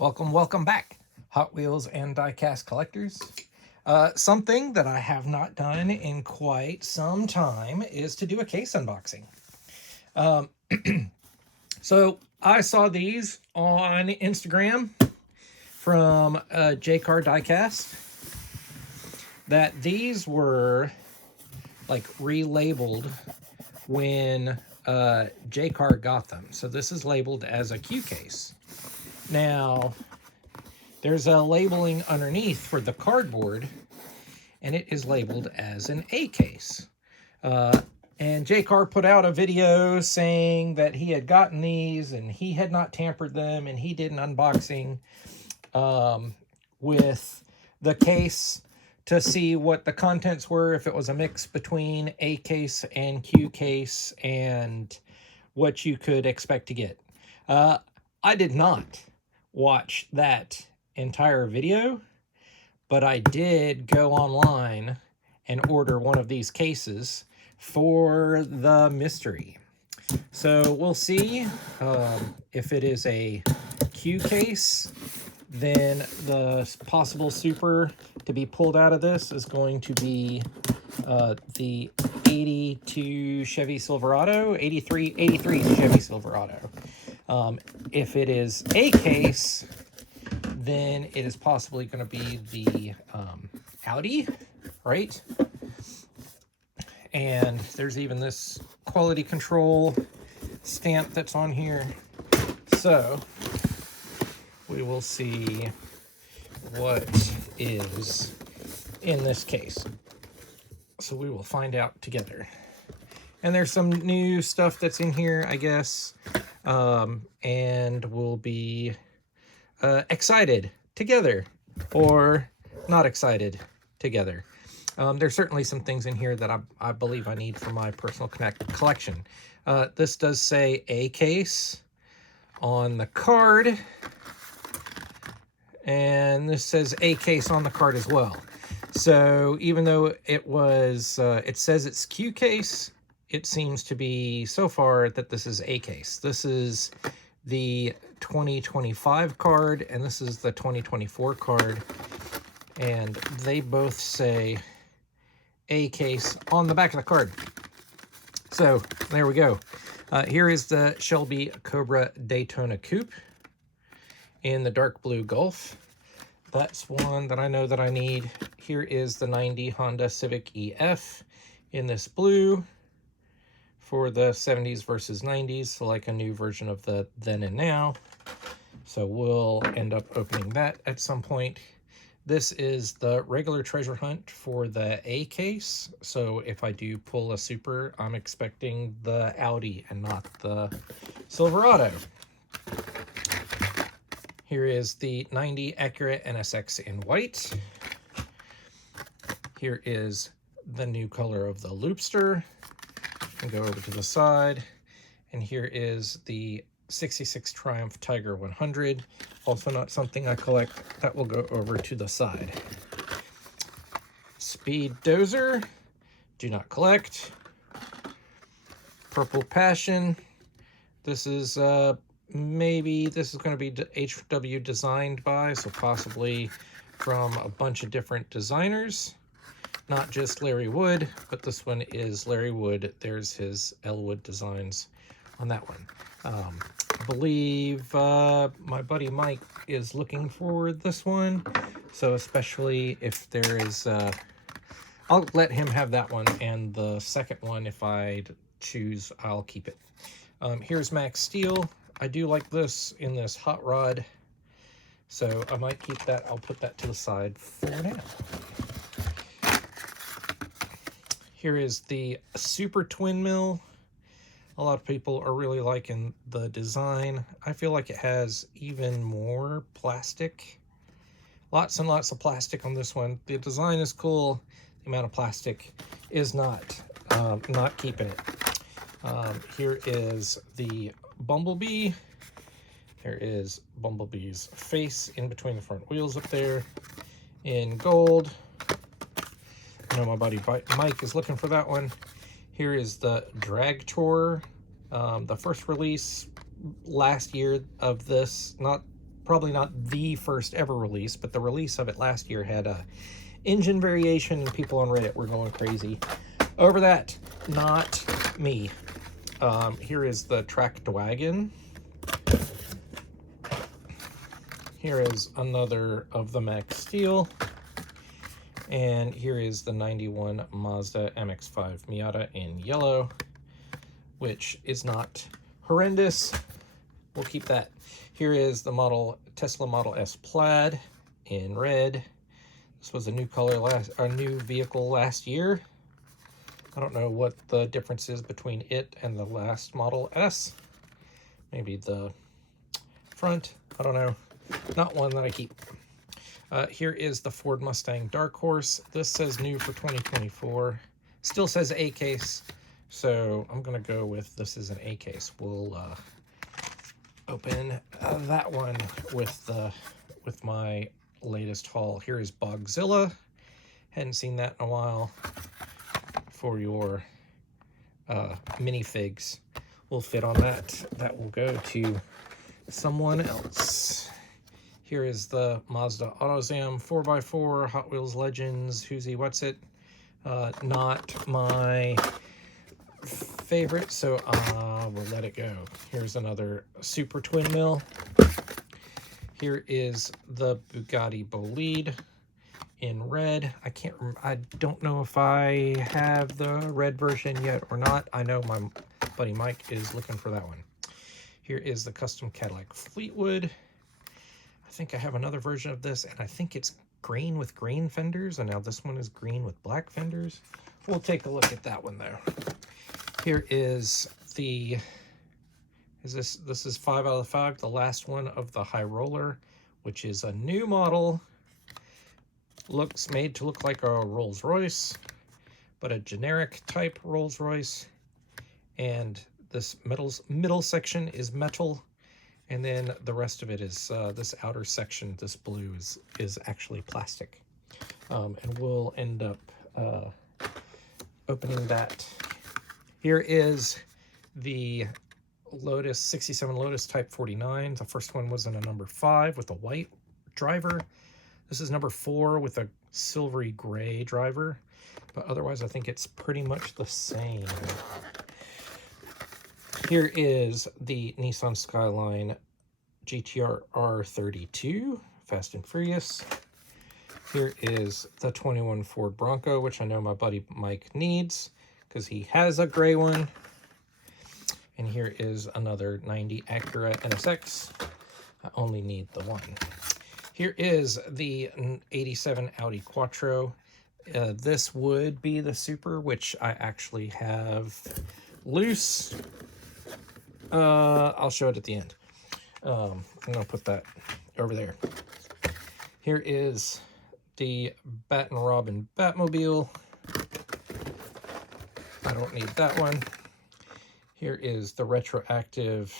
Welcome back, Hot Wheels and diecast collectors. Something that I have not done in quite some time is to do a case unboxing. So I saw these on Instagram from JCarDiecast, that these were like relabeled when JCar got them. So this is labeled as a Q case. Now, there's a labeling underneath for the cardboard, and it is labeled as an A case. And JCar put out a video saying that he had gotten these and he had not tampered them, and he did an unboxing with the case to see what the contents were, if it was a mix between A case and Q case, and what you could expect to get. I did not watch that entire video, but I did go online and order one of these cases for the mystery. So we'll see if it is a Q case. Then the possible super to be pulled out of this is going to be the 82 Chevy Silverado, 83 Chevy Silverado. If it is a case, then it is possibly going to be the Audi, right? And there's even this quality control stamp that's on here. So we will see what is in this case. So we will find out together. And there's some new stuff that's in here, I guess. And we'll be excited together, or not excited together. There's certainly some things in here that I believe I need for my personal collection. This does say A case on the card, and this says A case on the card as well. So even though it was, it says it's Q case, it seems to be so far that this is A case. This is the 2025 card, and this is the 2024 card, and they both say A case on the back of the card. So there we go. Here is the Shelby Cobra Daytona Coupe in the dark blue Gulf. That's one that I know that I need. Here is the 90 Honda Civic EF in this blue for the 70s versus 90s, so like a new version of the then and now. So we'll end up opening that at some point. This is the regular treasure hunt for the A case. So if I do pull a super, I'm expecting the Audi and not the Silverado. Here is the 90 Acura NSX in white. Here is the new color of the Loopster. And go over to the side. And here is the 66 Triumph Tiger 100. Also not something I collect. That will go over to the side. Speed Dozer. Do not collect. Purple Passion. This is maybe this is going to be HW designed by, so possibly from a bunch of different designers. Not just Larry Wood, but this one is Larry Wood. There's his Elwood designs on that one. I believe my buddy Mike is looking for this one, so especially if there is, I'll let him have that one, and the second one, if I choose, I'll keep it. Here's Max Steel. I do like this in this hot rod, so I might keep that. I'll put that to the side for now. Here is the Super Twin Mill. A lot of people are really liking the design. I feel like it has even more plastic. Lots and lots of plastic on this one. The design is cool. The amount of plastic is not keeping it. Here is the Bumblebee. There is Bumblebee's face in between the front wheels up there in gold. I know my buddy Mike is looking for that one. Here is the Drag Tour, the first release last year of this, not probably not the first ever release, but the release of it last year had a engine variation, and people on Reddit were going crazy over that. Not me. Here is the tracked wagon. Here is another of the Max Steel. And here is the 91 Mazda MX-5 Miata in yellow, which is not horrendous. We'll keep that. Here is the Tesla Model S Plaid in red. This was a new color new vehicle last year. I don't know what the difference is between it and the last Model S. Maybe the front. I don't know. Not one that I keep. Here is the Ford Mustang Dark Horse. This says new for 2024. Still says A case, so I'm gonna go with this is an A case. We'll open that one with my latest haul. Here is Bogzilla. Hadn't seen that in a while. For your minifigs, will fit on that. That will go to someone else. Here is the Mazda AutoZam 4x4 Hot Wheels Legends Who's He What's It. Not my favorite, so we'll let it go. Here's another Super Twin Mill. Here is the Bugatti Bolide in red. I don't know if I have the red version yet or not. I know my buddy Mike is looking for that one. Here is the custom Cadillac Fleetwood. I think I have another version of this, and I think it's green with green fenders, and now this one is green with black fenders. We'll take a look at that one though. Here is the, this is 5 out of 5, the last one of the High Roller, which is a new model. Looks made to look like a Rolls Royce, but a generic type Rolls Royce. And this middle section is metal, and then the rest of it is this outer section, this blue is actually plastic. And we'll end up opening that. Here is the Lotus 67 Lotus Type 49. The first one was in a number 5 with a white driver. This is number 4 with a silvery gray driver, but otherwise I think it's pretty much the same. Here is the Nissan Skyline GTR R32 Fast and Furious. Here is the 21 Ford Bronco, which I know my buddy Mike needs because he has a gray one. And here is another 90 Acura NSX. I only need the one. Here is the 87 Audi Quattro. This would be the Super, which I actually have loose. I'll show it at the end. I'm going to put that over there. Here is the Bat and Robin Batmobile. I don't need that one. Here is the retroactive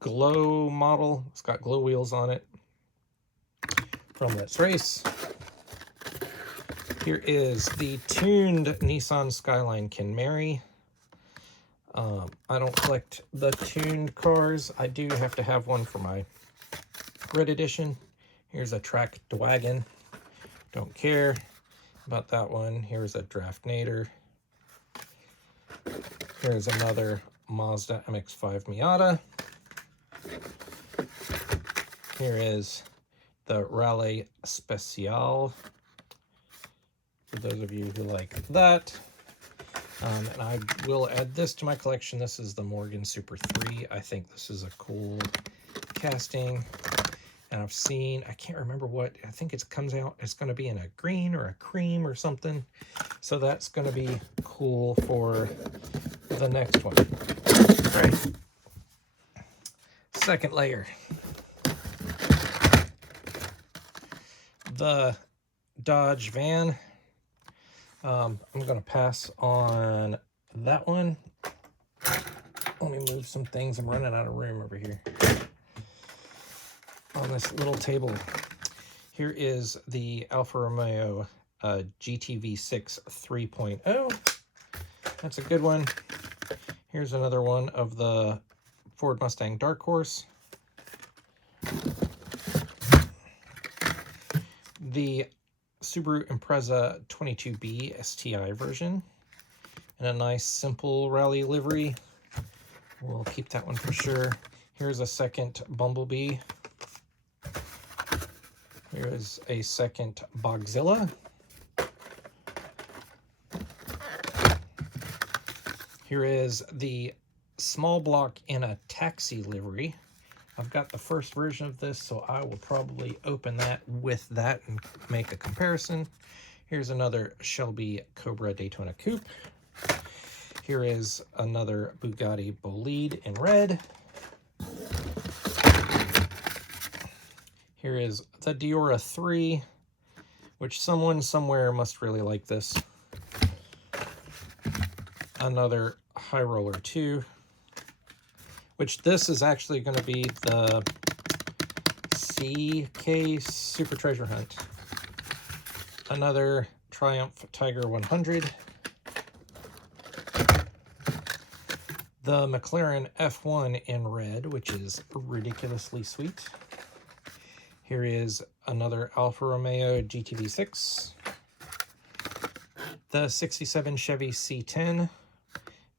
glow model. It's got glow wheels on it from Let's Race. Here is the tuned Nissan Skyline Kinmary. I don't collect the tuned cars. I do have to have one for my Red Edition. Here's a tracked wagon. Don't care about that one. Here's a Draftnator. Here's another Mazda MX-5 Miata. Here is the Rally Special, for those of you who like that. And I will add this to my collection. This is the Morgan Super 3. I think this is a cool casting. And I've seen, I can't remember what, I think it comes out, it's going to be in a green or a cream or something. So that's going to be cool for the next one. All right. Second layer. The Dodge van. I'm going to pass on that one. Let me move some things. I'm running out of room over here on this little table. Here is the Alfa Romeo GTV6 3.0. That's a good one. Here's another one of the Ford Mustang Dark Horse. the Subaru Impreza 22B STI version in a nice simple rally livery. We'll keep that one for sure. Here's a second Bumblebee. Here's a second Bogzilla. Here is the small block in a taxi livery. I've got the first version of this, so I will probably open that with that and make a comparison. Here's another Shelby Cobra Daytona Coupe. Here is another Bugatti Bolide in red. Here is the Diora 3, which someone somewhere must really like this. Another High Roller 2, which this is actually going to be the CK Super Treasure Hunt. Another Triumph Tiger 100. The McLaren F1 in red, which is ridiculously sweet. Here is another Alfa Romeo GTV6. The 67 Chevy C10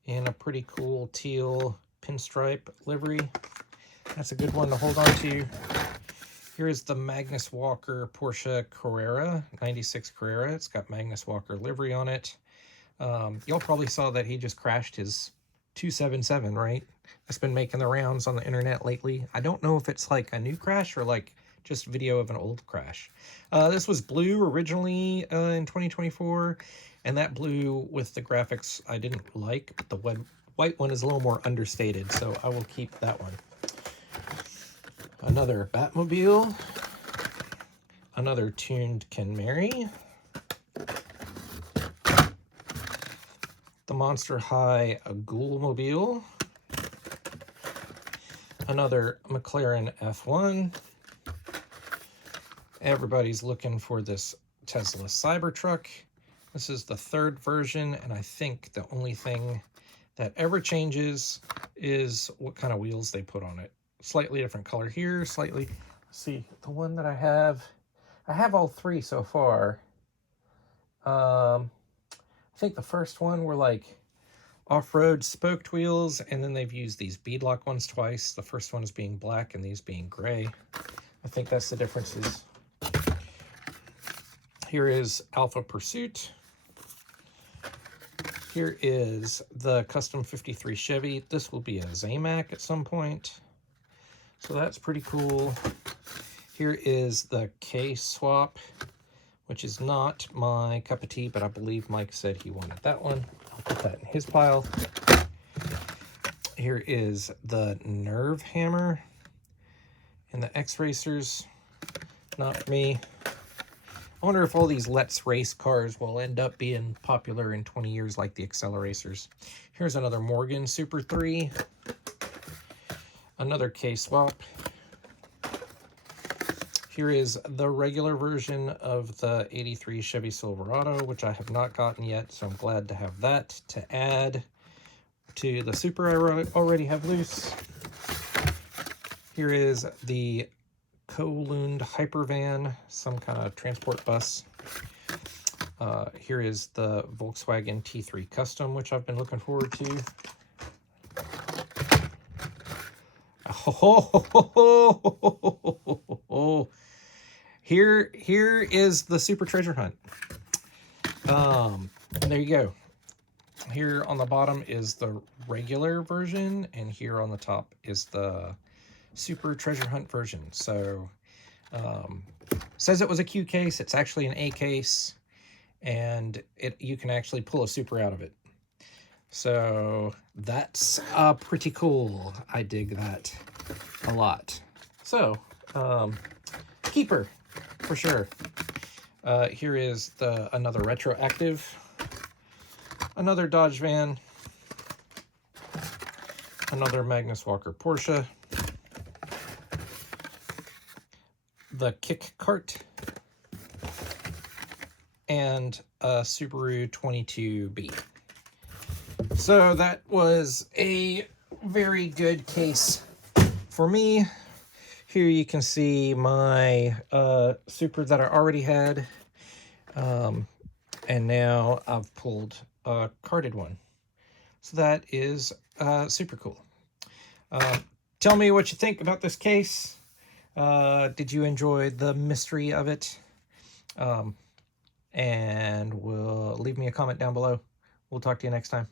in a pretty cool teal pinstripe livery. That's a good one to hold on to. Here is the Magnus Walker Porsche Carrera, 96 Carrera. It's got Magnus Walker livery on it. Y'all probably saw that he just crashed his 277, right? That's been making the rounds on the internet lately. I don't know if it's like a new crash or like just video of an old crash. This was blue originally in 2024, and that blue with the graphics I didn't like, but the white one is a little more understated, so I will keep that one. Another Batmobile. Another tuned Ken Mary. The Monster High Ghoulmobile. Another McLaren F1. Everybody's looking for this Tesla Cybertruck. This is the third version, and I think the only thing that ever changes is what kind of wheels they put on it. Slightly different color here, slightly. Let's see, the one that I have all three so far. I think the first one were like off-road spoked wheels, and then they've used these beadlock ones twice. The first one is being black and these being gray. I think that's the differences. Here is Alpha Pursuit. Here is the Custom 53 Chevy. This will be a Zamac at some point, so that's pretty cool. Here is the K-Swap, which is not my cup of tea, but I believe Mike said he wanted that one. I'll put that in his pile. Here is the Nerve Hammer and the X-Racers. Not for me. I wonder if all these Let's Race cars will end up being popular in 20 years like the Acceleracers. Here's another Morgan Super 3. Another K-Swap. Here is the regular version of the 83 Chevy Silverado, which I have not gotten yet, so I'm glad to have that to add to the Super I already have loose. Here is the Kowloon Hypervan, some kind of transport bus. Here is the Volkswagen T3 Custom, which I've been looking forward to. Here is the Super Treasure Hunt. There you go. Here on the bottom is the regular version, and here on the top is the Super Treasure Hunt version. So says it was a Q case. It's actually an A case, and you can actually pull a Super out of it. So that's pretty cool. I dig that a lot. So keeper for sure. Here is another retroactive, another Dodge van, another Magnus Walker Porsche, the Kick Cart, and a Subaru 22B. So that was a very good case for me. Here you can see my super that I already had. And now I've pulled a carded one. So that is super cool. Tell me what you think about this case. Did you enjoy the mystery of it? And leave me a comment down below. We'll talk to you next time.